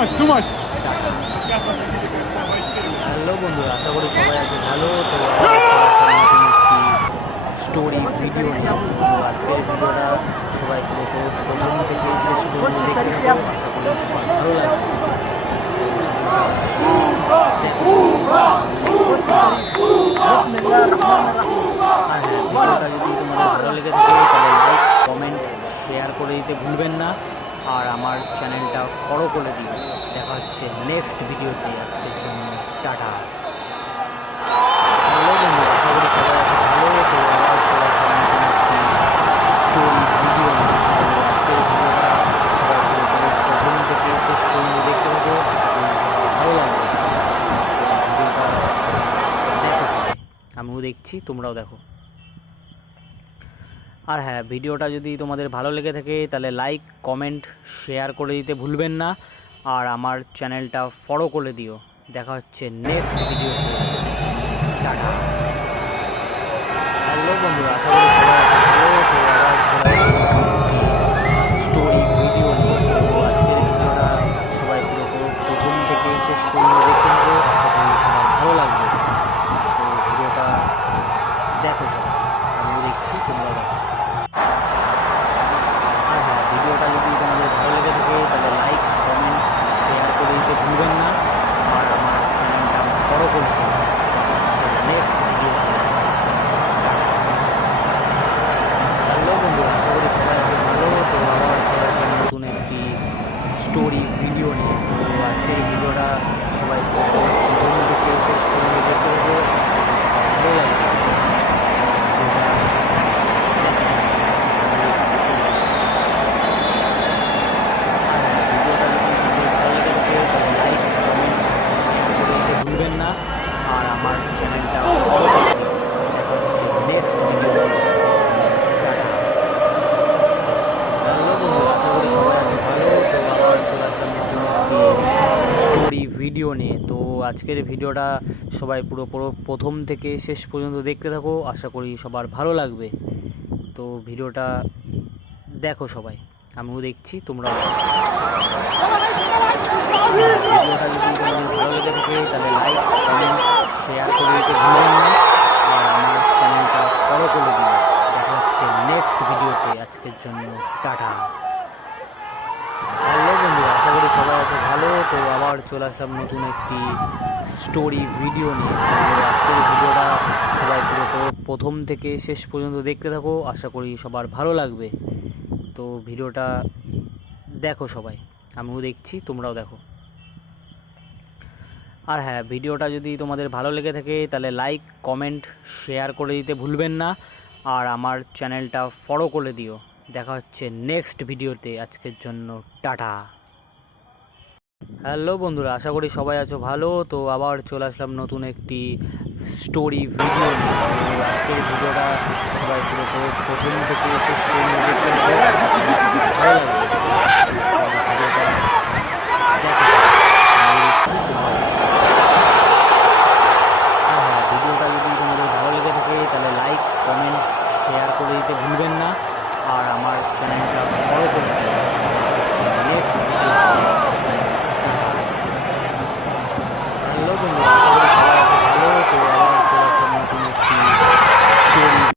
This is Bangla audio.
হ্যালো বন্ধুরা, আশা করি সবাই আছে ভালো। তো স্টোরি ভিডিও নিয়ে আজকের ভিডিওটা সবাই পুরো প্রথম থেকে শেষ পর্যন্ত দেখতে থাকো। আশা করি সবার ভালো লাগবে। আর হ্যাঁ, ভিডিওটা যদি তোমাদের ভালো লেগে থাকে তাহলে লাইক কমেন্ট শেয়ার করে দিতে ভুলবেন না, আর আমার চ্যানেলটা ফলো করে দিও। দেখা হচ্ছে নেক্সট ভিডিওতে। আজকের জন্য টাটা। হ্যালো বন্ধু, আশা করি সবাই আছে ভালো। তো আবার চলে আসলাম স্টোরি ভিডিও নিয়ে। তো আজকের ভিডিওটা সবাই প্রথম থেকে শেষ পর্যন্ত দেখতে থাকো। আশা করি সবার ভালো লাগবে। ভিডিওটা দেখো সবাই, আমিও দেখছি, তোমরাও দেখো। আর হ্যাঁ, ভিডিওটা যদি তোমাদের ভালো লেগে থাকে তাহলে লাইক কমেন্ট শেয়ার করে দিতে ভুলবেন না, আর আমার চ্যানেলটা ফলো করে দিও। দেখা হচ্ছে নেক্সট ভিডিওতে। টাটা। হ্যালো বন্ধুরা, আশা করি সবাই আছে ভালো। তো আবার স্টোরি ভিডিও নিয়ে। তো আজকের ভিডিওটা সবাই পুরো প্রথম থেকে শেষ পর্যন্ত দেখতে হবে। আশা করি সবার ভালো লাগবে। তো ভিডিওটা দেখো সবাই, আমিও দেখছি, তোমরাও দেখো। আর হ্যাঁ, ভিডিওটা যদি তোমাদের ভালো লেগে থাকে তাহলে লাইক কমেন্ট শেয়ার করে দিতে ভুলবেন না, আর আমার চ্যানেলটা ফলো করে দিন। Next video. হ্যালো বন্ধুরা, আশা করি সবাই আছে ভালো। তো আবার চলে আসলাম নতুন একটি স্টোরি ভিডিও নিয়ে। তো আজকের ভিডিওটা সবাই প্রথম থেকে শেষ পর্যন্ত দেখতে হবে। ভালো লাগবে। ভুলবেন না, আর আমার চ্যানেলটা ফলো করে দিন। দেখা হচ্ছে নেক্সট ভিডিওতে। হ্যালো বন্ধুরা, আশা করি সবাই আছে ভালো। তো আবার চলে আসলাম নতুন একটি স্টোরি ভিডিও নিয়ে। তো আজকের ভিডিওটা সবাই পুরো প্রথম থেকে শেষ পর্যন্ত দেখতে থাকো। আশা করি সবার ভালো লাগবে। তো ভিডিওটা দেখো সবাই, আমিও দেখছি, তোমরাও দেখো। ভিডিওটা যদি তোমাদের ভালো লেগে থাকে তাহলে লাইক কমেন্ট শেয়ার করে দিতে ভুলবেন না, আর আমার চ্যানেলটা ফলো করে দিও। দেখা হচ্ছে নেক্সট ভিডিওতে। আজকের জন্য টাটা। হ্যালো বন্ধুরা, আশা করি সবাই আছে ভালো। তো আবার চলে আসলাম নতুন একটি স্টোরি ভিডিও নিয়ে। তো আজকের ভিডিওটা সবাই পুরো প্রথম থেকে শেষ পর্যন্ত দেখতে থাকো। আশা করি সবার ভালো লাগবে। তো ভিডিওটা দেখো সবাই, আমিও দেখছি, তোমরাও দেখো। আর হ্যাঁ, ভিডিওটা যদি তোমাদের ভালো লেগে থাকে তাহলে লাইক কমেন্ট শেয়ার করে দিতে ভুলবেন না, আর আমার চ্যানেলটা ফলো করে দিও। দেখা হচ্ছে নেক্সট ভিডিওতে। আজকের জন্য টাটা। হ্যালো বন্ধুরা, আশা করি সবাই আছো ভালো। তো আবার চলে আসলাম নতুন একটি স্টোরি ভিডিও নিয়ে। তো আজকের ভিডিওটা সবাই পুরো প্রথম থেকে শেষ পর্যন্ত দেখতে হবে। ভালো লাগবে। ভিডিওটা দেখো। ভিডিওটা যদি তোমাদের ভালো লেগে থাকে তাহলে লাইক কমেন্ট শেয়ার করে দিতে ভুলবেন না, আর আমার চ্যানেলটা ফলো করে দিন। Next video. হ্যালো বন্ধুরা।